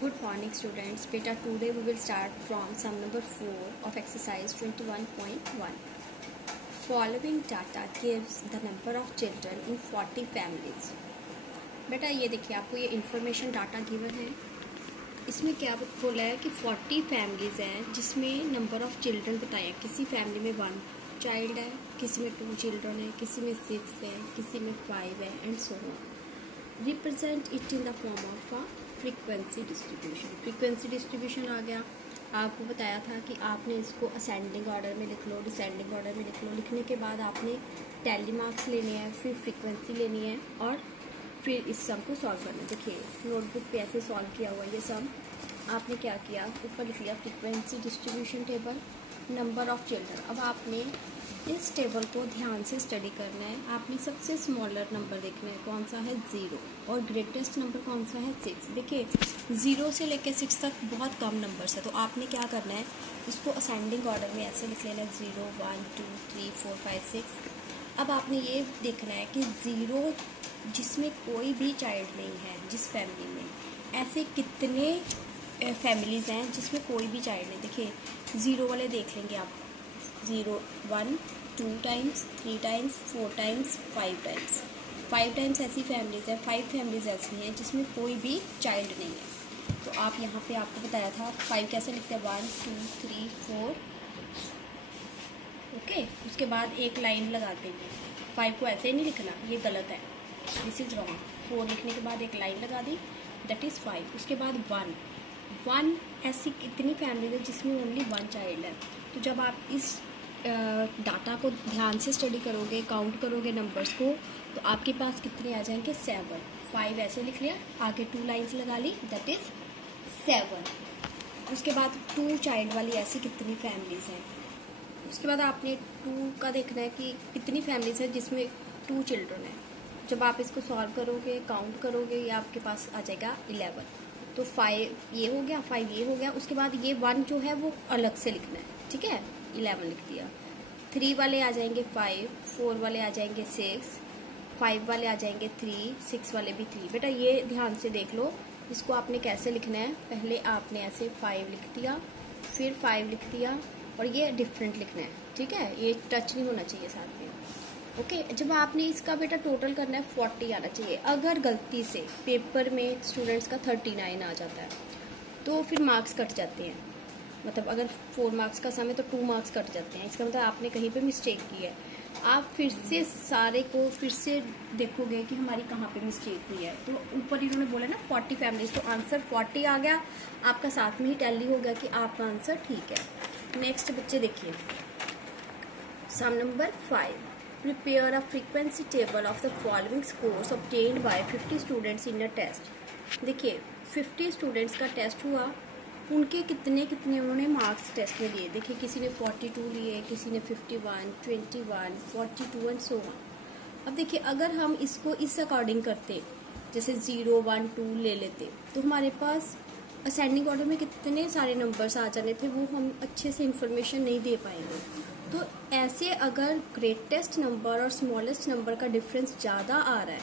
Good morning students. Beta, today we will start from sum number 4 of exercise 21.1. Following data gives the number of children in 40 families. बेटा ये देखिए, आपको ये information data given है. इसमें क्या बोला है कि 40 फैमिलीज हैं जिसमें नंबर ऑफ चिल्ड्रन बताया है. किसी फैमिली में 1 चाइल्ड है, किसी में 2 चिल्ड्रन है, किसी में 6 है, किसी में 5 है and so on. Represent it in the form of a frequency distribution. Frequency distribution आ गया. आपको बताया था कि आपने इसको असेंडिंग ऑर्डर में लिख लो, डिसेंडिंग ऑर्डर में लिख लो. लिखने के बाद आपने टैली मार्क्स लेने हैं, फिर फ्रीक्वेंसी लेनी है और फिर इस सम को सॉल्व करना है. देखिए नोटबुक पे ऐसे सॉल्व किया हुआ ये सम. आपने क्या किया, ऊपर लिख लिया frequency distribution table, number of children. अब आपने इस टेबल को ध्यान से स्टडी करना है. आपने सबसे स्मॉलर नंबर देखना है, कौन सा है 0, और ग्रेटेस्ट नंबर कौन सा है 6. देखिए 0 से लेकर 6 तक बहुत कम नंबर्स है, तो आपने क्या करना है, इसको असेंडिंग ऑर्डर में ऐसे लिख लेना है 0 1 2 3 4 5 6. अब आपने ये देखना है कि 0 जिसमें कोई भी चाइल्ड नहीं है, जिस फैमिली में, ऐसे कितने फैमिलीज़ हैं जिसमें कोई भी चाइल्ड नहीं. देखिए 0 वाले देख लेंगे आप, 0 1 2 times 3 times 4 times 5 times. 5 times ऐसी फैमिलीज़ हैं, 5 फैमिलीज़ ऐसी हैं जिसमें कोई भी चाइल्ड नहीं है. तो आप यहाँ पे आपको बताया था 5 कैसे लिखते हैं, 1 2 3 4. ओके, उसके बाद एक लाइन लगा देंगे. 5 को ऐसे ही नहीं लिखना, ये गलत है, दिस इज़ रॉन्ग. 4 लिखने के बाद एक लाइन लगा दी, दैट इज़ 5. उसके बाद 1 ऐसी कितनी फैमिलीज है जिसमें ओनली 1 चाइल्ड है. तो जब आप इस डाटा को ध्यान से स्टडी करोगे, काउंट करोगे नंबर्स को, तो आपके पास कितने आ जाएंगे 7. 5 ऐसे लिख लिया, आगे 2 लाइन्स लगा ली, दैट इज़ 7. उसके बाद 2 चाइल्ड वाली ऐसी कितनी फैमिलीज हैं. उसके बाद आपने 2 का देखना है कि कितनी फैमिलीज है जिसमें 2 चिल्ड्रन है. जब आप इसको सॉल्व करोगे, काउंट करोगे, ये आपके पास आ जाएगा 11. तो 5 ये हो गया, 5 ये हो गया. उसके बाद ये 1 जो है वो अलग से लिखना है, ठीक है, 11 लिख दिया. 3 वाले आ जाएंगे 5, 4 वाले आ जाएंगे 6, 5 वाले आ जाएंगे 3, 6 वाले भी 3. बेटा ये ध्यान से देख लो, इसको आपने कैसे लिखना है. पहले आपने ऐसे 5 लिख दिया, फिर 5 लिख दिया, और ये डिफरेंट लिखना है, ठीक है, ये टच नहीं होना चाहिए साथ में. ओके, जब आपने इसका बेटा टोटल करना है 40 आना चाहिए. अगर गलती से पेपर में स्टूडेंट्स का 39 आ जाता है तो फिर मार्क्स कट जाते हैं. मतलब अगर 4 मार्क्स का सम है तो 2 मार्क्स कट जाते हैं. इसका मतलब आपने कहीं पे मिस्टेक की है. आप फिर से सारे को फिर से देखोगे कि हमारी कहाँ पे मिस्टेक हुई है. तो ऊपर इन्होंने बोला ना 40 फैमिलीज, तो आंसर 40 आ गया आपका, साथ में ही टैली हो गया कि आपका आंसर ठीक है. नेक्स्ट बच्चे देखिए सम number 5. Prepare a frequency table of the following scores obtained by 50 students in a test. देखिए 50 स्टूडेंट्स का टेस्ट हुआ, उनके कितने कितने उन्होंने मार्क्स टेस्ट में लिए. देखिए किसी ने 42 लिए, किसी ने 51, 21, 42 एंड सो ऑन. अब देखिए अगर हम इसको इस अकॉर्डिंग करते, जैसे 0 1 2 ले लेते, तो हमारे पास असेंडिंग ऑर्डर में कितने सारे नंबर्स आ जाने थे, वो हम अच्छे से इंफॉर्मेशन नहीं दे पाएंगे. तो ऐसे अगर ग्रेटेस्ट नंबर और स्मॉलेस्ट नंबर का डिफरेंस ज़्यादा आ रहा है,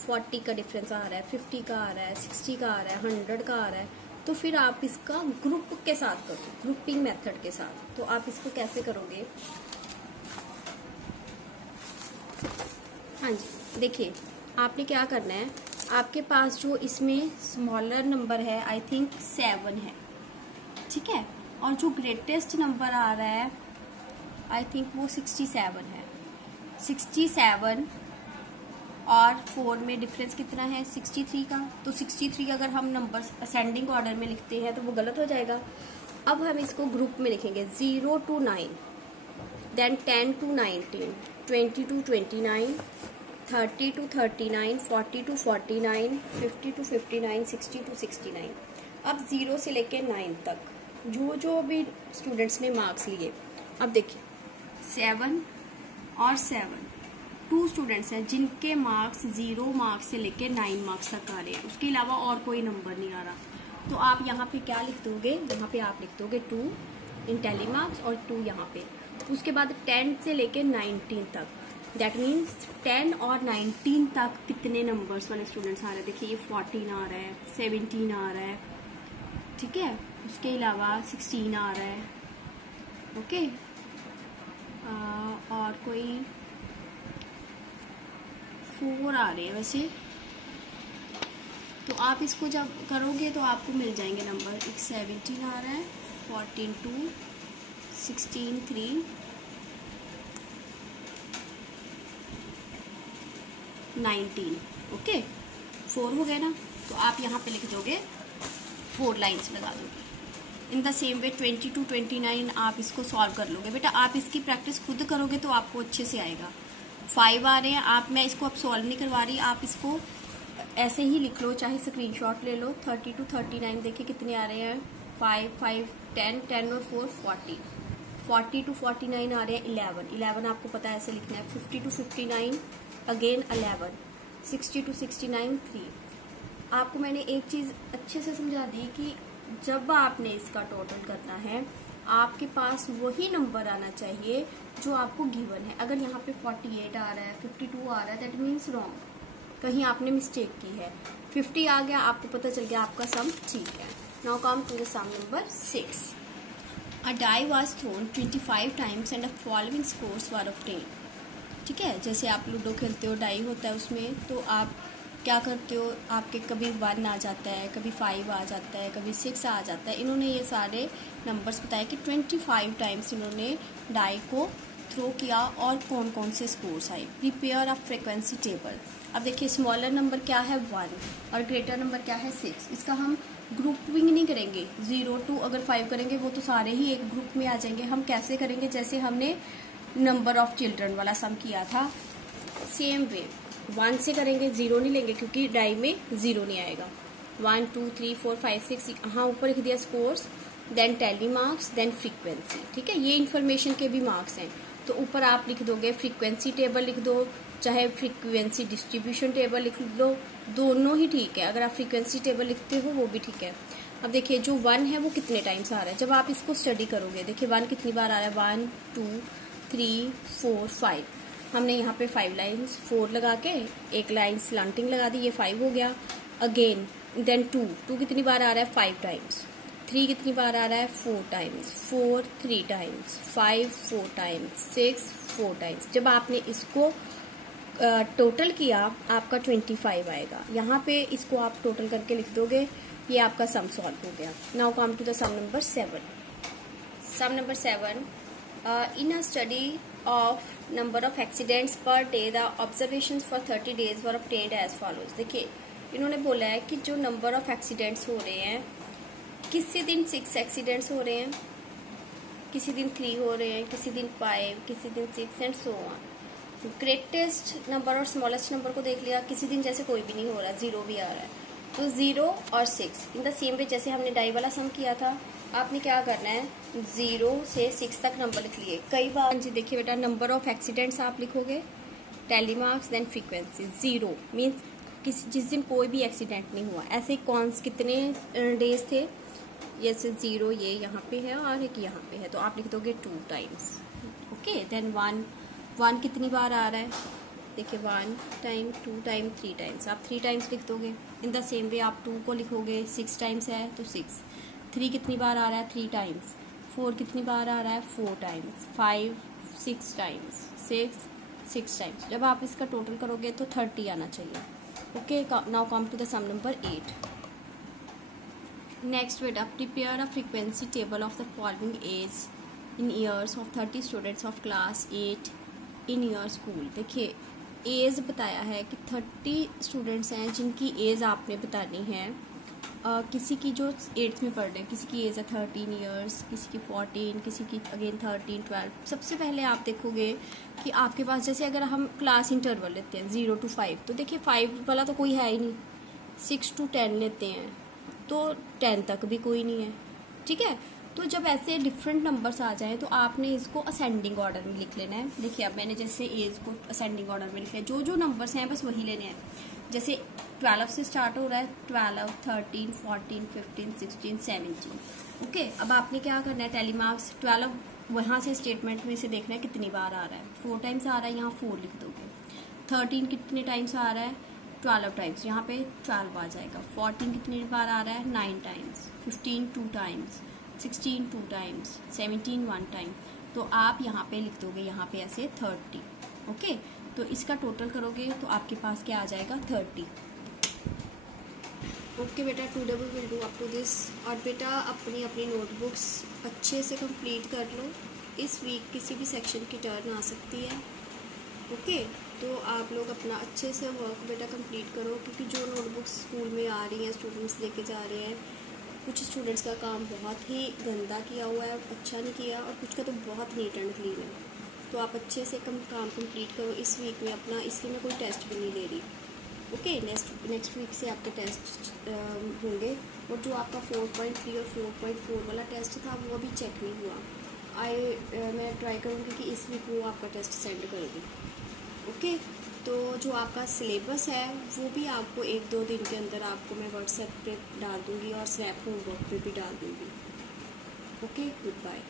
40 का डिफरेंस आ रहा है, 50 का आ रहा है, 60 का आ रहा है, 100 का आ रहा है, तो फिर आप इसका ग्रुप के साथ करो, ग्रुपिंग मेथड के साथ. तो आप इसको कैसे करोगे. हाँ जी, देखिए आपने क्या करना है, आपके पास जो इसमें स्मॉलर नंबर है आई थिंक 7 है, ठीक है, और जो ग्रेटेस्ट नंबर आ रहा है आई थिंक वो 67 है. 67 और 4 में डिफरेंस कितना है 63 का. तो 63 अगर हम नंबर्स असेंडिंग ऑर्डर में लिखते हैं तो वो गलत हो जाएगा. अब हम इसको ग्रुप में लिखेंगे 0 to 9, then 10 to 19, 20 to 29, 30 to 39, 40 to 49, 50 to 59, 60 to 69. अब 0 से लेके 9 तक जो भी स्टूडेंट्स ने मार्क्स लिए. अब देखिए 7 और 7 2 स्टूडेंट्स हैं जिनके मार्क्स 0 मार्क्स से लेके 9 मार्क्स तक आ रहे हैं, उसके अलावा और कोई नंबर नहीं आ रहा. तो आप यहाँ पे क्या लिख दोगे, यहाँ पे आप लिख दोगे 2 इन टैली मार्क्स और 2 यहाँ पे. उसके बाद 10 से लेके 19 तक, दैट मीन्स 10 और 19 तक कितने नंबर्स वाले स्टूडेंट्स आ रहे हैं. देखिए ये 14 आ रहा है, 17 आ रहा है, ठीक है। उसके अलावा 16 आ रहा है, ओके। और कोई 4 आ रहे हैं वैसे, तो आप इसको जब करोगे तो आपको मिल जाएंगे नंबर। एक 17 आ रहा है, 14 2, 16 3, 19, ओके। 4 हो गया ना, तो आप यहाँ पे लिख दोगे, 4 लाइन्स लगा दोगे। In the same way 20 to 29 आप इसको सॉल्व कर लोगे। बेटा आप इसकी प्रैक्टिस खुद करोगे तो आपको अच्छे से आएगा। 5 आ रहे हैं, आप, मैं इसको अब सॉल्व नहीं करवा रही, आप इसको ऐसे ही लिख लो, चाहे स्क्रीनशॉट ले लो। 30 to 39 देखिए कितने आ रहे हैं, 5 5 10 10 और 4 40, 40 to 49 आ रहे हैं 11 11, आपको पता है ऐसे लिखना है। 50 to 59 अगेन 11, 60 to 69 3। आपको मैंने एक चीज अच्छे से समझा दी कि जब आपने इसका टोटल करना है, आपके पास वही नंबर आना चाहिए जो आपको गिवन है। अगर यहाँ पे 48 आ रहा है, 52 आ रहा है, दैट मीन्स रॉन्ग, कहीं आपने मिस्टेक की है। 50 आ गया, आपको पता चल गया आपका सम ठीक है। Now come to the sum number 6। A die was thrown 25 times and the following scores were obtained. ठीक है, जैसे आप लूडो खेलते हो, डाई होता है उसमें, तो आप क्या करते हो, आपके कभी 1 आ जाता है, कभी 5 आ जाता है, कभी 6 आ जाता है। इन्होंने ये सारे नंबर्स बताए कि 25 टाइम्स इन्होंने डाई को थ्रो किया और कौन कौन से स्कोर्स आए। Prepare a frequency table. अब देखिए स्मॉलर नंबर क्या है 1 और ग्रेटर नंबर क्या है 6। इसका हम ग्रुपिंग नहीं करेंगे, 0 to अगर 5 करेंगे वो तो सारे ही एक ग्रुप में आ जाएंगे। हम कैसे करेंगे, जैसे हमने नंबर ऑफ चिल्ड्रन वाला सम किया था, सेम वे 1 से करेंगे, 0 नहीं लेंगे क्योंकि डाई में 0 नहीं आएगा। 1 2 3 4 5 6, हाँ ऊपर लिख दिया scores, then tally marks, then frequency. ठीक है, ये इन्फॉर्मेशन के भी मार्क्स हैं, तो ऊपर आप लिख दोगे फ्रीक्वेंसी टेबल लिख दो, चाहे फ्रीक्वेंसी डिस्ट्रीब्यूशन टेबल लिख लो, दोनों ही ठीक है। अगर आप फ्रीक्वेंसी टेबल लिखते हो वो भी ठीक है। अब देखिए जो 1 है वो कितने टाइम्स आ रहा है, जब आप इसको स्टडी करोगे, देखिए 1 कितनी बार आ रहा है, 1 2 3 4 5। हमने यहाँ पे 5 लाइन्स 4 लगा के एक लाइन स्लांटिंग लगा दी, ये 5 हो गया। अगेन देन 2 कितनी बार आ रहा है, 5 टाइम्स। 3 कितनी बार आ रहा है, 4 टाइम्स। 4 3 टाइम्स। 5 4 टाइम्स। 6 4 टाइम्स। जब आपने इसको टोटल किया आपका 25 आएगा। यहाँ पे इसको आप टोटल करके लिख दोगे, ये आपका सम सॉल्व हो गया। Now come to the sum number 7। Sum number 7, in a study of number of accidents per day the observations for 30 days were obtained as follows. देखिए इन्होंने बोला है कि जो नंबर ऑफ एक्सीडेंट्स हो रहे हैं, किसी दिन 6 एक्सीडेंट्स हो रहे हैं, किसी दिन 3 हो रहे हैं, किसी दिन 5, किसी दिन 6 and so on. Greatest number और स्मॉलेस्ट नंबर को देख लिया, किसी दिन जैसे कोई भी नहीं हो रहा, 0 भी आ रहा है, तो 0 और 6 इन द सेम वे जैसे हमने डाई वाला सम किया था, आपने क्या करना है, 0 से 6 तक नंबर लिख लिए। कई बार जी देखिए बेटा, नंबर ऑफ एक्सीडेंट्स आप लिखोगे, tally marks, then frequency. 0 means जिस दिन कोई भी एक्सीडेंट नहीं हुआ। ऐसे कौन कितने डेज थे, जैसे 0 ये यहाँ पे है और एक यहाँ पे है, तो आप लिख दोगे 2 टाइम्स, ओके। देन 1 कितनी बार आ रहा है, देखिए 1 टाइम, 2 टाइम, 3 टाइम्स, आप 3 टाइम्स लिख दोगे। इन द सेम वे आप 2 को लिखोगे, 6 टाइम्स है तो 6। 3 कितनी बार आ रहा है, 3 टाइम्स। 4 कितनी बार आ रहा है, 4 टाइम्स। 5 6 टाइम्स। 6 टाइम्स। जब आप इसका टोटल करोगे तो 30 आना चाहिए, okay. Now come to the sum number 8। Next बेटा, prepare a frequency table of the following age in years of 30 students of class 8 in your school. देखिए एज बताया है कि 30 स्टूडेंट्स हैं जिनकी एज आपने बतानी है। किसी की जो 8th में पढ़ रहे हैं, किसी की एज है 13 ईयर्स, किसी की 14, किसी की अगेन 13 12। सबसे पहले आप देखोगे कि आपके पास, जैसे अगर हम क्लास इंटरवल लेते हैं 0 to 5, तो देखिए 5 वाला तो कोई है ही नहीं। 6 to 10 लेते हैं तो 10 तक भी कोई नहीं है, ठीक है। तो जब ऐसे डिफरेंट नंबर्स आ जाएं तो आपने इसको असेंडिंग ऑर्डर में लिख लेना है। देखिए अब मैंने जैसे एज को असेंडिंग ऑर्डर में लिखा है, जो जो नंबर्स हैं बस वही लेने हैं। जैसे 12 से स्टार्ट हो रहा है, 12 13 14 15 16 17, ओके। अब आपने क्या करना है, टैली मार्क्स 12 वहाँ से स्टेटमेंट में से देखना है कितनी बार आ रहा है। 4 टाइम्स आ रहा है, यहाँ 4 लिख दोगे। 13 कितने टाइम्स आ रहा है, 12 टाइम्स, यहाँ पे 12 आ जाएगा। 14 कितनी बार आ रहा है? 9 टाइम्स। 15 2 टाइम्स। 16 2 टाइम्स। 17 1 टाइम। तो आप यहाँ पे लिख दोगे यहाँ पे ऐसे 30। ओके, तो इसका टोटल करोगे तो आपके पास क्या आ जाएगा? 30। ओके बेटा, today we will do up to this. और बेटा अपनी अपनी नोटबुक्स अच्छे से कंप्लीट कर लो। इस वीक किसी भी सेक्शन की टर्न आ सकती है। ओके, तो आप लोग अपना अच्छे से वर्क बेटा कंप्लीट करो, क्योंकि जो नोटबुक्स स्कूल में आ रही हैं स्टूडेंट्स लेके जा रहे हैं, कुछ स्टूडेंट्स का काम बहुत ही गंदा किया हुआ है, अच्छा नहीं किया, और कुछ का तो बहुत नीट एंड क्लीन है। तो आप अच्छे से काम कंप्लीट करो इस वीक में अपना। इसलिए मैं कोई टेस्ट भी नहीं ले रही। ओके, नेक्स्ट वीक से आपके टेस्ट होंगे। और जो आपका 4.3 और 4.4 वाला टेस्ट था वो अभी चेक नहीं हुआ। मैं ट्राई करूँगी कि इस वीक वो आपका टेस्ट सेंड कर दूँ। ओके, तो जो आपका सिलेबस है वो भी आपको 1-2 दिन के अंदर आपको मैं व्हाट्सएप पे डाल दूँगी और स्नैप होमवर्क पे भी डाल दूँगी। Okay, good bye.